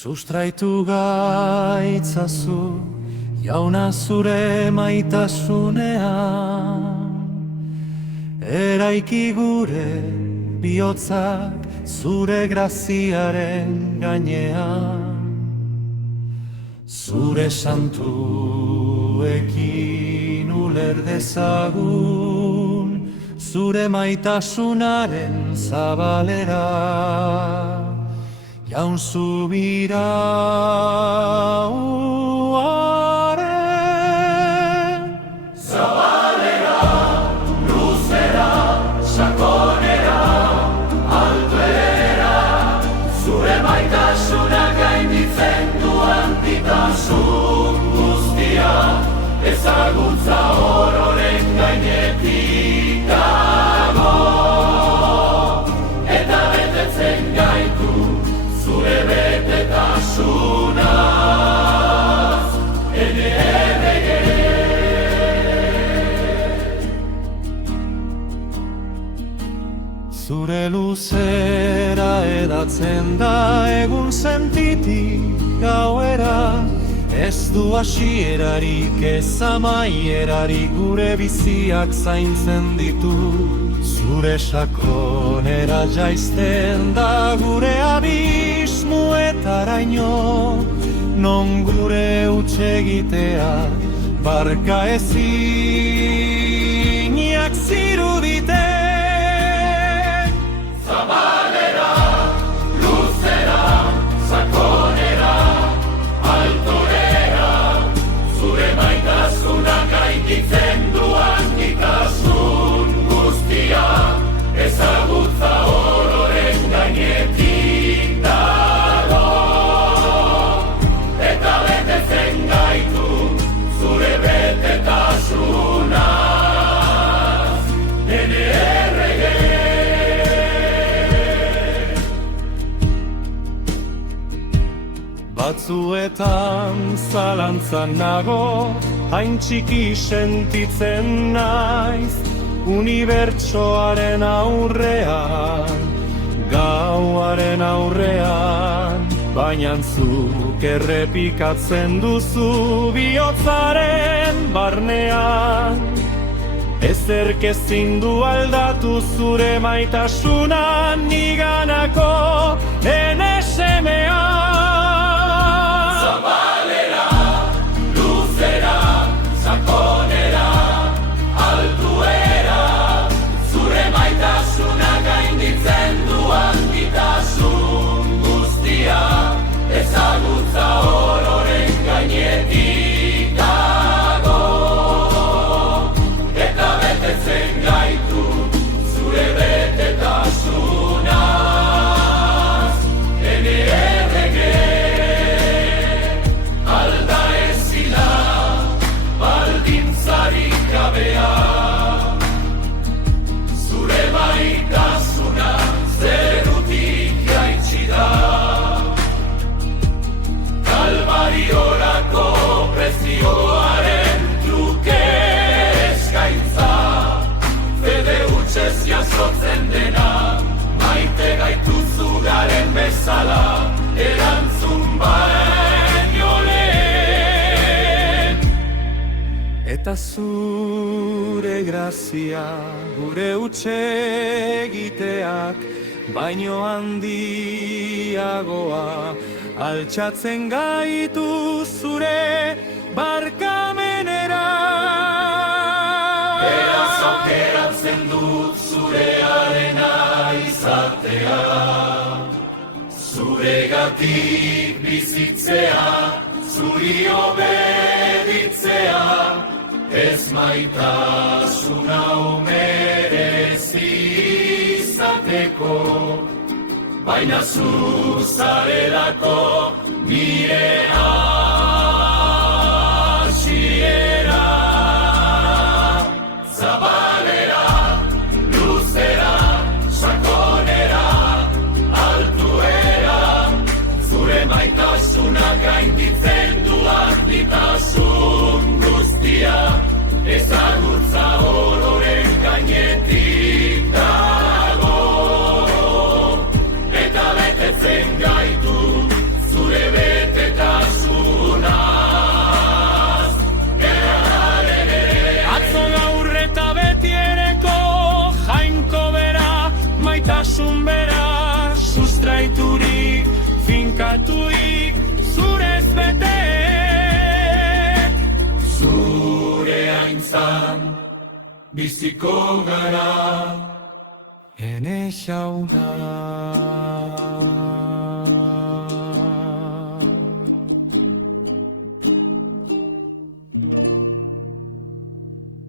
Sustraitu gaitzazu, jauna zure maitasunean, eraiki gure bihotzak zure graziaren gainean. Zure santuekin uler dezagun, zure maitasunaren zabalera. Jaun zubira uaren zabalera, luzera, sakonera, altuera, zure maitasuna gainditzen du handitasun guztia, ezagutza ororen gainetik dago, eta betetzen gaitu zure betetasunaz, ene errege. Zure luzera edatzen da egun sentitik gauera, ez du hasierarik ez amaierarik gure biziak zaintzen ditu. Zure sakonera jaizten da gure abismuetaraino, non gure hutsegitea barka ezinak zirudite. Zabalera, luzera, sakonera, altorera, zure maitasuna gainditzen du handitasun guztia, ezagutza ororen gainetik dago, eta betetzen gaitu zure betetasunaz, ene errege. Batzuetan zalantzan nago, hain txiki sentitzen naiz, unibertsoaren aurrean, gauaren aurrean, baina zuk errepikatzen duzu bihotzaren barnean. Ezerk ezin du aldatu zure maitasuna niganako ene semea. Zabalera, luzera, sakonera, altuera, zure maitasuna gainditzen du handitasun guztia, ezagutza ororen gainetik dago, eta betetzen gaitu zure betetasunaz, ene errege. Alda ezina, baldintzarik gabea, zure maitasuna zerutik jaitsi da. Kalbariorako prezioaren truke eskaintza, fede hutsez jasotzen dena, maite gaituzu garen bezala, erantzun baino lehen. Eta zure grazia gure hutsegiteak baino handiagoa, altxatzen gaitu zure barkamenera. Beraz aukeratzen dut zurearena izatea, zuregatik bizitzea, zuri obeditzea, ez maitasuna merezi izateko, baina zu zarelako nire hasiera. Zabalera, luzera, sakonera, altuera, zure maitasuna gainditzen du handitasun guztia, ezagutza ororen gainetik dago, eta betetzen gaitu zure finkatuik zurez bete. Zure aintzan biziko gara. Ene jauna.